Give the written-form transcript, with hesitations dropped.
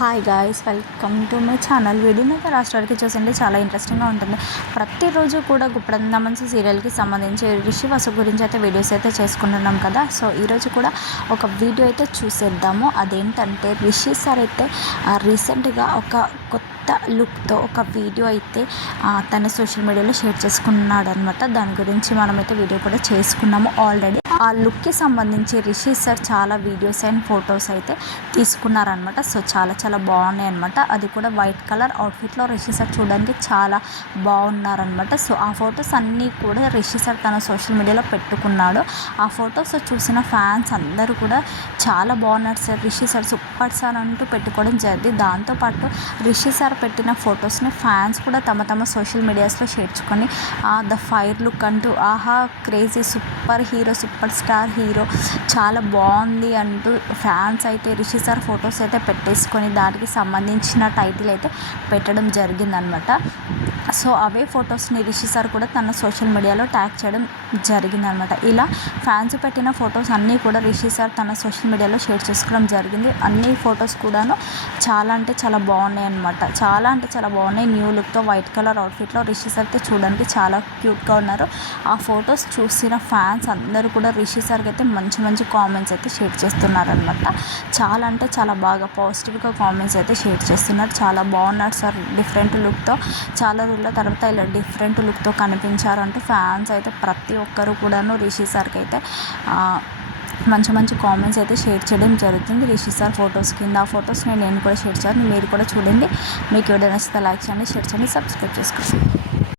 Hi guys, welcome to my channel. వీడియోని అయితే last వరకు చూసండి, చాలా ఇంట్రెస్టింగ్గా ఉంటుంది. ప్రతిరోజు కూడా గుప్పడంత మంచి సీరియల్కి సంబంధించి రిషి వసు గురించి అయితే వీడియోస్ అయితే చేసుకుంటున్నాం కదా. సో ఈరోజు కూడా ఒక వీడియో అయితే చూసేద్దాము. అదేంటంటే రిషి సార్ అయితే రీసెంట్గా ఒక కొత్త లుక్తో ఒక వీడియో అయితే తన సోషల్ మీడియాలో షేర్ చేసుకున్నాడు అనమాట. దాని గురించి మనమైతే వీడియో కూడా చేసుకున్నాము ఆల్రెడీ. ఆ లుక్కి సంబంధించి రిషి సార్ చాలా వీడియోస్ అండ్ ఫొటోస్ అయితే తీసుకున్నారనమాట. సో చాలా చాలా బాగున్నాయి అనమాట. అది కూడా వైట్ కలర్ అవుట్ఫిట్లో రిషి సార్ చూడడానికి చాలా బాగున్నారనమాట. సో ఆ ఫొటోస్ అన్నీ కూడా రిషి సార్ తన సోషల్ మీడియాలో పెట్టుకున్నాడు. ఆ ఫొటోస్ చూసిన ఫ్యాన్స్ అందరూ కూడా చాలా బాగున్నారు sir, Rishi sir super sir అంటూ పెట్టుకోవడం జరిగింది. దాంతోపాటు రిషి సార్ పెట్టిన ఫొటోస్ని ఫ్యాన్స్ కూడా తమ తమ సోషల్ మీడియాస్లో షేర్చుకొని ద ఫైర్ లుక్ అంటూ ఆహా crazy super hero, super star hero, చాలా బాగుంది అంటూ ఫ్యాన్స్ అయితే రిషి సార్ ఫొటోస్ అయితే పెట్టేసుకొని దానికి సంబంధించిన టైటిల్ అయితే పెట్టడం జరిగిందనమాట. సో అవే ఫొటోస్ని రిషి సార్ కూడా తన సోషల్ మీడియాలో ట్యాగ్ చేయడం జరిగిందనమాట. ఇలా ఫ్యాన్స్ పెట్టిన ఫొటోస్ అన్నీ కూడా రిషి సార్ తన సోషల్ మీడియాలో షేర్ చేసుకోవడం జరిగింది. అన్ని ఫొటోస్ కూడాను చాలా అంటే చాలా బాగున్నాయి అనమాట. చాలా అంటే చాలా బాగున్నాయి. న్యూ లుక్తో వైట్ కలర్ అవుట్ఫిట్లో రిషి సార్ అయితే చూడడానికి చాలా క్యూట్గా ఉన్నారు. ఆ ఫొటోస్ చూసిన ఫ్యాన్స్ అందరూ కూడా రిషి సార్కి అయితే మంచి మంచి కామెంట్స్ అయితే షేర్ చేస్తున్నారనమాట. చాలా అంటే చాలా బాగా పాజిటివ్గా కామెంట్స్ అయితే షేర్ చేస్తున్నారు. చాలా బాగున్నారు సార్, డిఫరెంట్ లుక్తో చాలా రోజుల తర్వాత ఇలా డిఫరెంట్ లుక్తో కనిపించారు అంటే ఫ్యాన్స్ అయితే ప్రతి ఒక్కరు కూడాను రిషి సార్కి అయితే మంచి మంచి కామెంట్స్ అయితే షేర్ చేయడం జరుగుతుంది. రిషి సార్ ఫొటోస్ కింద ఆ ఫొటోస్ని నేను కూడా షేర్ చేయాలి. మీరు కూడా చూడండి. మీకు వీడియో నచ్చితే లైక్ చేయండి, షేర్ చేయండి, సబ్స్క్రైబ్ చేసుకోండి.